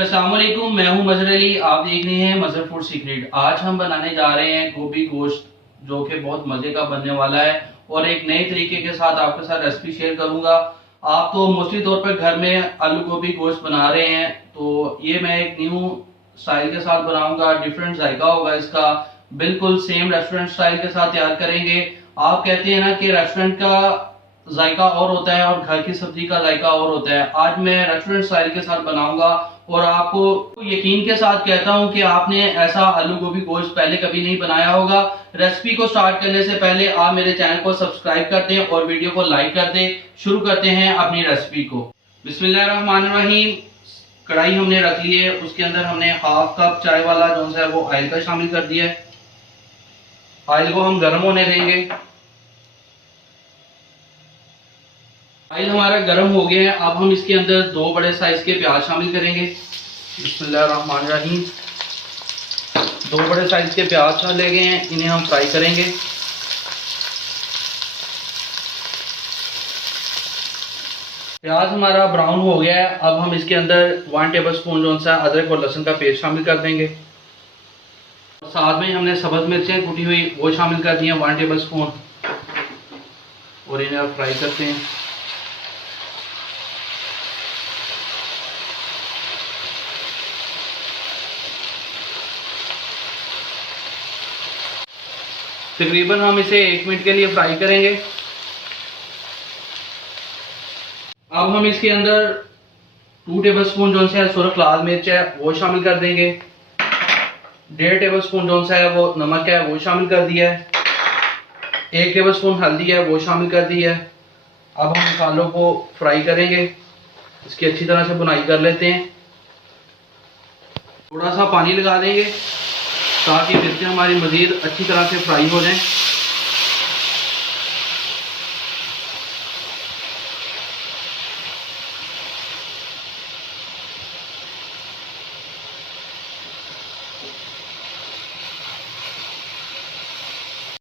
अस्सलाम वालेकुम, मैं हूं मजहर अली। आप देख रहे हैं मजहर फूड सीक्रेट। आज हम बनाने जा रहे हैं गोभी गोश्त, जो कि बहुत मजे का बनने वाला है और एक नए तरीके के साथ आपके साथ रेसिपी शेयर करूंगा। आप तो मोस्टली तौर पर घर में आलू गोभी गोश्त बना रहे हैं, तो ये मैं एक न्यू स्टाइल के साथ बनाऊंगा। डिफरेंट जायका होगा इसका, बिल्कुल सेम रेस्टोरेंट स्टाइल के साथ तैयार करेंगे। आप कहते हैं ना कि रेस्टोरेंट का जायका और होता है और घर की सब्जी का जायका और होता है। आज मैं रेस्टोरेंट स्टाइल के साथ बनाऊंगा और आपको यकीन के साथ कहता हूं कि आपने ऐसा आलू गोभी गोश्त पहले कभी नहीं बनाया होगा। रेसिपी को स्टार्ट करने से पहले आप मेरे चैनल को सब्सक्राइब कर दें और वीडियो को लाइक कर दें। शुरू करते हैं अपनी रेसिपी को। बिस्मिल्लाहिर्रहमानिर्रहीम। कढ़ाई हमने रख ली है, उसके अंदर हमने हाफ कप चाय वाला जो है वो ऑयल का शामिल कर दिया है। ऑयल को हम गर्म होने देंगे। ऑयल हमारा गर्म हो गया है। अब हम इसके अंदर 2 बड़े साइज के प्याज शामिल करेंगे। बिस्मिल्लाहिर्रहमानिर्रहीम। 2 बड़े साइज के प्याज ले गए हैं, इन्हें हम फ्राई करेंगे। प्याज हमारा ब्राउन हो गया है। अब हम इसके अंदर 1 टेबल स्पून जो सा अदरक और लहसुन का पेस्ट शामिल कर देंगे। साथ में हमने सब्ज मिर्चें कुटी हुई वो शामिल कर दी हैं 1 टेबल स्पून, और इन्हें आप फ्राई करते हैं। तकरीबन हम इसे 1 मिनट के लिए फ्राई करेंगे। अब हम इसके अंदर 2 टेबल स्पून जो है सुरख लाल मिर्च है वो शामिल कर देंगे। 1.5 टेबल स्पून जो है वो नमक है वो शामिल कर दिया है। 1 टेबल स्पून हल्दी है वो शामिल कर दी है। अब हम मसालों को फ्राई करेंगे, इसकी अच्छी तरह से बुनाई कर लेते हैं। थोड़ा सा पानी लगा देंगे ताकि मिर्चें हमारी मज़ीद अच्छी तरह से फ्राई हो जाएं।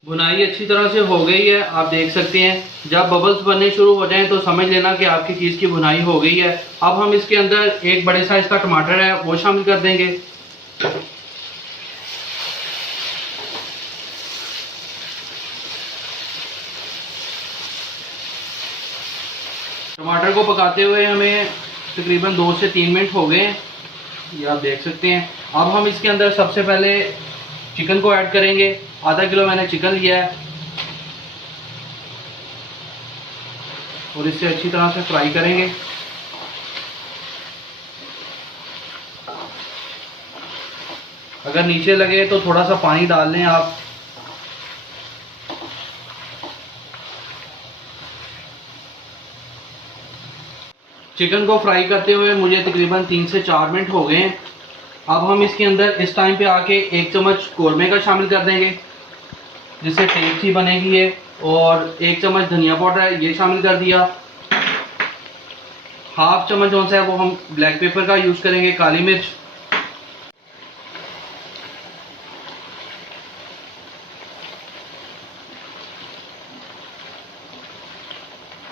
बुनाई अच्छी तरह से हो गई है, आप देख सकते हैं। जब बबल्स बनने शुरू हो जाएं तो समझ लेना कि आपकी चीज़ की बुनाई हो गई है। अब हम इसके अंदर 1 बड़े साइज का टमाटर है वो शामिल कर देंगे। टमाटर को पकाते हुए हमें तकरीबन 2 से 3 मिनट हो गए, ये आप देख सकते हैं। अब हम इसके अंदर सबसे पहले चिकन को ऐड करेंगे। आधा किलो मैंने चिकन लिया है और इसे अच्छी तरह से फ्राई करेंगे। अगर नीचे लगे तो थोड़ा सा पानी डाल लें आप। चिकन को फ्राई करते हुए मुझे तकरीबन 3 से 4 मिनट हो गए हैं। अब हम इसके अंदर इस टाइम पे आके 1 चम्मच कौरमे का शामिल कर देंगे, जिससे टेस्ट ही बनेगी है। और 1 चम्मच धनिया पाउडर है ये शामिल कर दिया। हाफ चम्मच जो है वो हम ब्लैक पेपर का यूज़ करेंगे, काली मिर्च।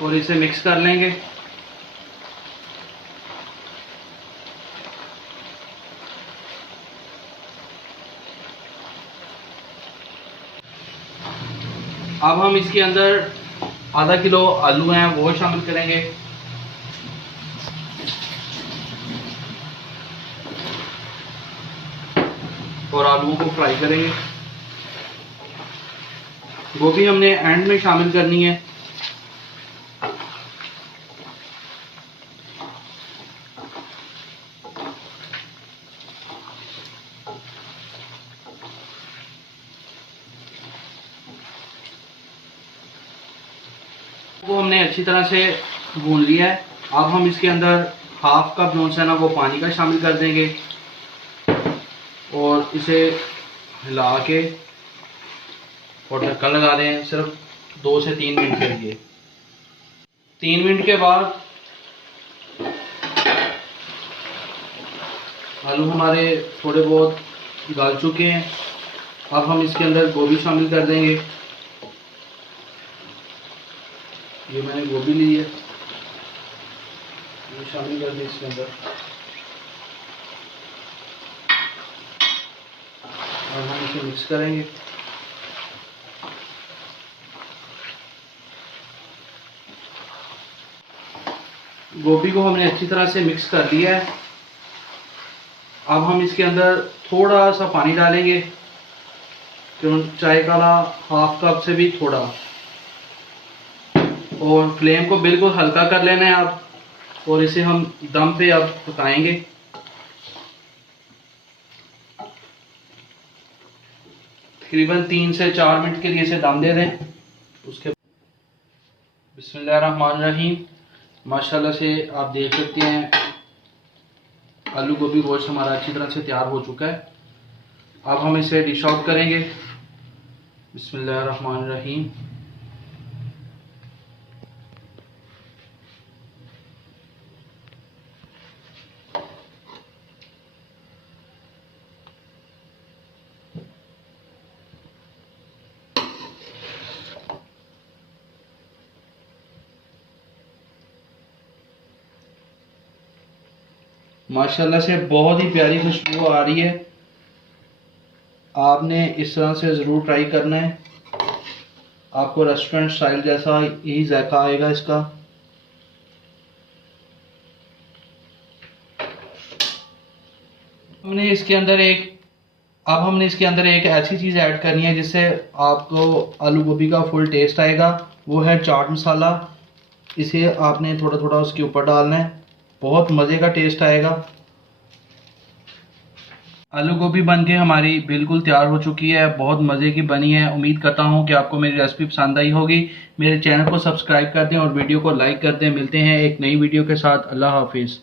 और इसे मिक्स कर लेंगे। अब हम इसके अंदर आधा किलो आलू हैं वो शामिल करेंगे। और आलूओं को फ्राई करेंगे। गोभी हमने एंड में शामिल करनी है। वो हमने अच्छी तरह से भून लिया है। अब हम इसके अंदर हाफ कप जो है ना वो पानी का शामिल कर देंगे और इसे हिला के और ढक्कन लगा दें सिर्फ 2 से 3 मिनट के लिए। 3 मिनट के बाद आलू हमारे थोड़े बहुत गल चुके हैं। अब हम इसके अंदर गोभी शामिल कर देंगे। ये मैंने गोभी ली है, ये शामिल कर दी इसके अंदर। और हम इसे मिक्स करेंगे। गोभी को हमने अच्छी तरह से मिक्स कर दिया है। अब हम इसके अंदर थोड़ा सा पानी डालेंगे, चाय काला हाफ कप से भी थोड़ा, और फ्लेम को बिल्कुल हल्का कर लेना है आप, और इसे हम दम पे अब पकाएंगे। तकरीबन 3 से 4 मिनट के लिए इसे दम दे दें। उसके बिस्मिल्लाहिर्रहमानिर्रहीम, माशाल्लाह से आप देख सकते हैं आलू गोभी गोश्त हमारा अच्छी तरह से तैयार हो चुका है। अब हम इसे डिश आउट करेंगे। बिस्मिल्लाहिर्रहमानिर्रहीम। माशाल्लाह से बहुत ही प्यारी खुशबू आ रही है। आपने इस तरह से ज़रूर ट्राई करना है, आपको रेस्टोरेंट स्टाइल जैसा यही जायका आएगा इसका। हमने इसके अंदर एक ऐसी चीज़ ऐड करनी है जिससे आपको आलू गोभी का फुल टेस्ट आएगा, वो है चाट मसाला। इसे आपने थोड़ा थोड़ा उसके ऊपर डालना है, बहुत मज़े का टेस्ट आएगा। आलू गोभी बनके हमारी बिल्कुल तैयार हो चुकी है, बहुत मज़े की बनी है। उम्मीद करता हूँ कि आपको मेरी रेसिपी पसंद आई होगी। मेरे चैनल को सब्सक्राइब कर दें और वीडियो को लाइक कर दें। मिलते हैं एक नई वीडियो के साथ। अल्लाह हाफिज़।